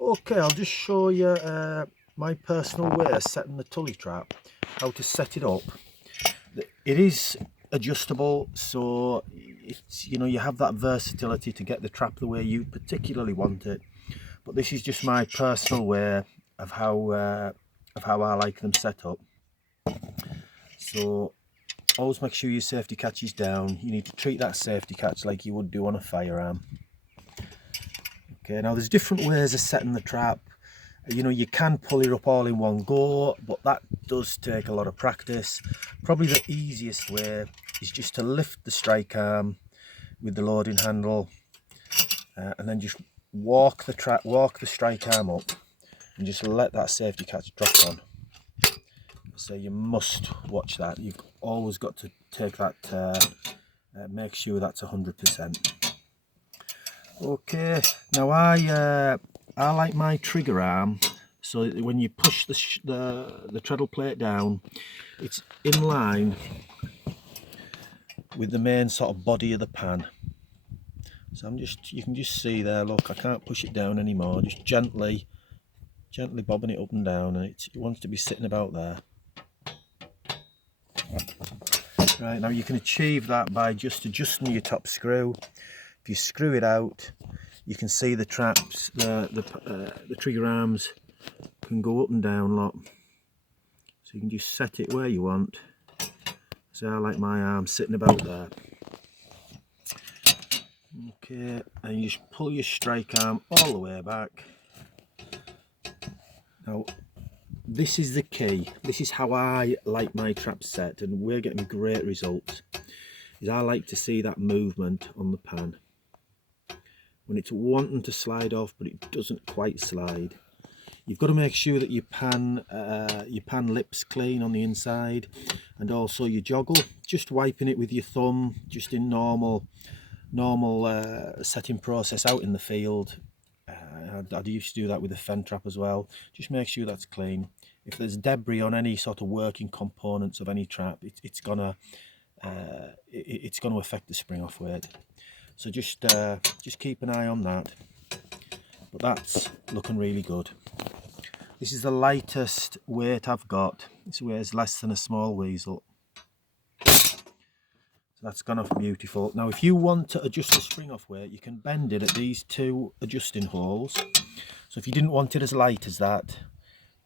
Okay, I'll just show you my personal way of setting the Tully Trap, how to set it up. It is adjustable, so it's, you have that versatility to get the trap the way you particularly want it. But this is just my personal way of how I like them set up. So always make sure your safety catch is down. You need to treat that safety catch like you would do on a firearm. Okay, now there's different ways of setting the trap. You can pull it up all in one go, but that does take a lot of practice. Probably the easiest way is just to lift the strike arm with the loading handle and then just walk the strike arm up and just let that safety catch drop on. So you must watch that. You've always got to take that, make sure that's 100%. Okay, now I like my trigger arm so that when you push the treadle plate down, it's in line with the main sort of body of the pan. So you can just see there, look, I can't push it down anymore, just gently bobbing it up and down, and it wants to be sitting about there. Right, now you can achieve that by just adjusting your top screw. If you screw it out, you can see the traps, the trigger arms can go up and down a lot. So you can just set it where you want. So I like my arm sitting about there. Okay, and you just pull your strike arm all the way back. Now, this is the key. This is how I like my traps set, and we're getting great results. Is I like to see that movement on the pan. When it's wanting to slide off, but it doesn't quite slide. You've got to make sure that your pan lip's clean on the inside, and also your joggle. Just wiping it with your thumb, just in normal setting process out in the field. I used to do that with the fen trap as well. Just make sure that's clean. If there's debris on any sort of working components of any trap, it's gonna affect the spring off weight. So just keep an eye on that. But that's looking really good. This is the lightest weight I've got. This weighs less than a small weasel. So that's gone off beautiful. Now if you want to adjust the spring off weight, you can bend it at these two adjusting holes. So if you didn't want it as light as that,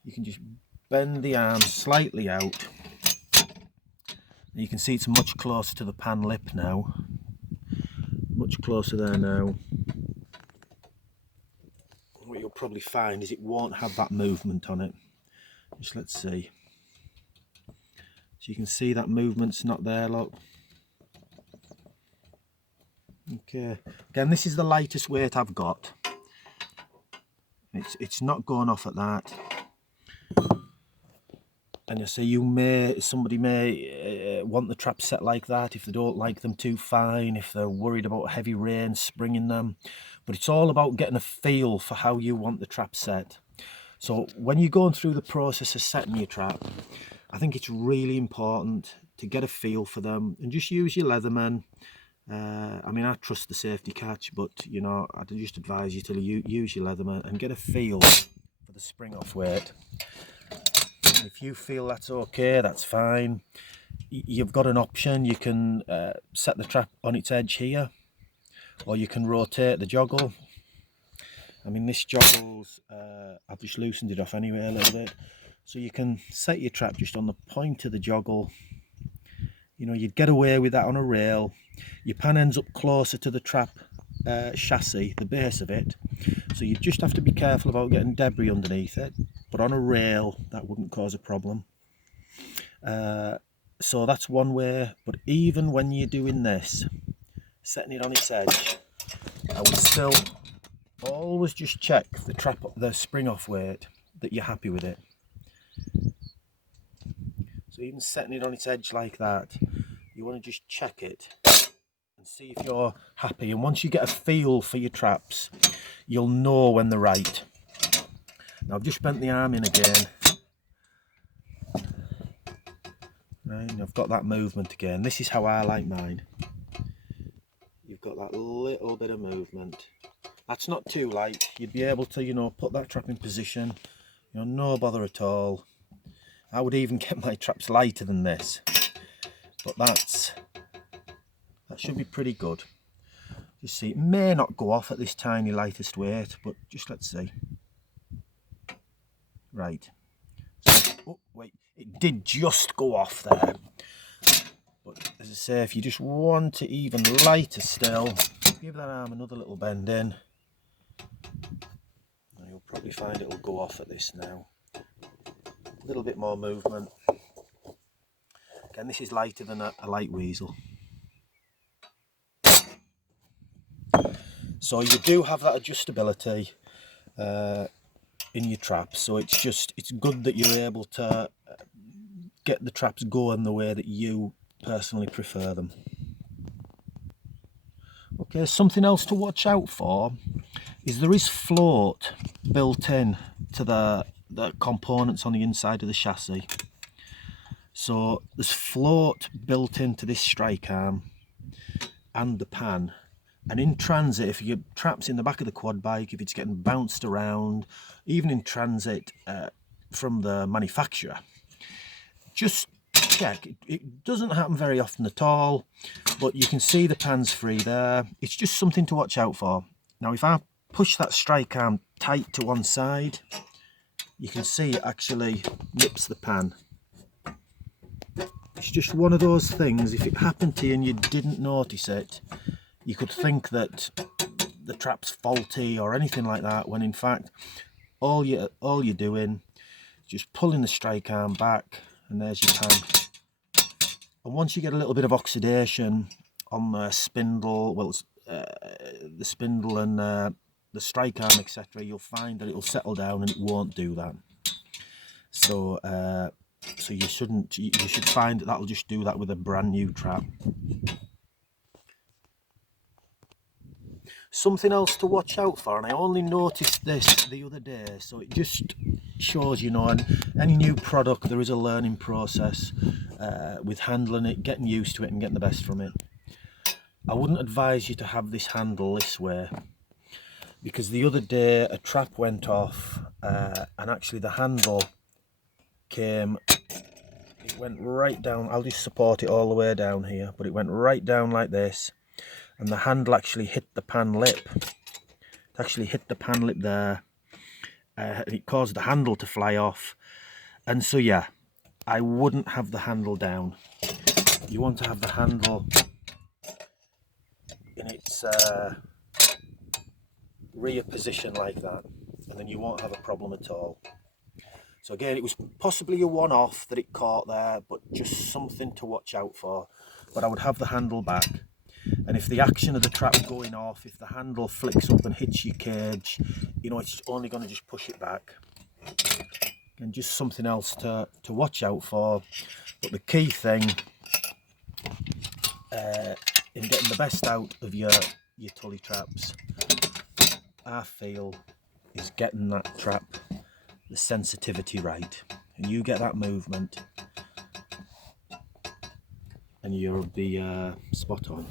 you can just bend the arm slightly out. You can see it's much closer to the pan lip now. Much closer there now. What you'll probably find is it won't have that movement on it. Just let's see. So you can see that movement's not there, look. Okay, again, this is the lightest weight I've got. It's not going off at that. And you see, somebody may want the trap set like that if they don't like them too fine, if they're worried about heavy rain springing them. But it's all about getting a feel for how you want the trap set. So when you're going through the process of setting your trap, I think it's really important to get a feel for them and just use your Leatherman. I mean, I trust the safety catch, but I'd just advise you to use your Leatherman and get a feel for the spring off weight. And if you feel that's okay, that's fine. You've got an option. You can set the trap on its edge here, or you can rotate the joggle. I mean, this joggle's, I've just loosened it off anyway a little bit. So you can set your trap just on the point of the joggle. You'd get away with that on a rail. Your pan ends up closer to the trap chassis, the base of it. So you just have to be careful about getting debris underneath it. But on a rail, that wouldn't cause a problem. So that's one way. But even when you're doing this, setting it on its edge, I would still always just check the spring off weight, that you're happy with it. So even setting it on its edge like that, you want to just check it and see if you're happy. And once you get a feel for your traps, you'll know when they're right. Now I've just bent the arm in again. Right, and I've got that movement again. This is how I like mine. You've got that little bit of movement. That's not too light. You'd be able to, you know, put that trap in position, you know, no bother at all. I would even get my traps lighter than this, but that should be pretty good. Just see, it may not go off at this tiny lightest weight, but just let's see. Right. Oh, wait, it did just go off there. But as I say, if you just want it even lighter still, give that arm another little bend in. And you'll probably find it will go off at this now. A little bit more movement. Again, this is lighter than a light weasel. So you do have that adjustability in your traps, so it's good that you're able to get the traps going the way that you personally prefer them. Okay, something else to watch out for is there is float built in to the components on the inside of the chassis. So there's float built into this strike arm and the pan. And in transit, if your trap's in the back of the quad bike, if it's getting bounced around, even in transit from the manufacturer, just check. It doesn't happen very often at all, but you can see the pan's free there. It's just something to watch out for. Now, if I push that strike arm tight to one side, you can see it actually nips the pan. It's just one of those things, if it happened to you and you didn't notice it, you could think that the trap's faulty or anything like that, when in fact all you're doing is just pulling the strike arm back, and there's your pan. And once you get a little bit of oxidation on the spindle, well, the spindle and the strike arm, etc., you'll find that it will settle down and it won't do that. So so you should find that will just do that with a brand new trap. Something else to watch out for, and I only noticed this the other day, so it just shows, you know, any new product, there is a learning process with handling it, getting used to it and getting the best from it. I wouldn't advise you to have this handle this way, because the other day a trap went off and actually the handle came, it went right down. I'll just support it all the way down here, but it went right down like this. And the handle actually hit the pan lip. It actually hit the pan lip there. It caused the handle to fly off. And so yeah, I wouldn't have the handle down. You want to have the handle in its rear position like that, and then you won't have a problem at all. So again, it was possibly a one-off that it caught there, but just something to watch out for. But I would have the handle back. And if the action of the trap going off, if the handle flicks up and hits your cage, you know, it's only going to just push it back. And just something else to watch out for. But the key thing in getting the best out of your Tully traps, I feel, is getting that trap, the sensitivity right. And you get that movement and you'll be spot on.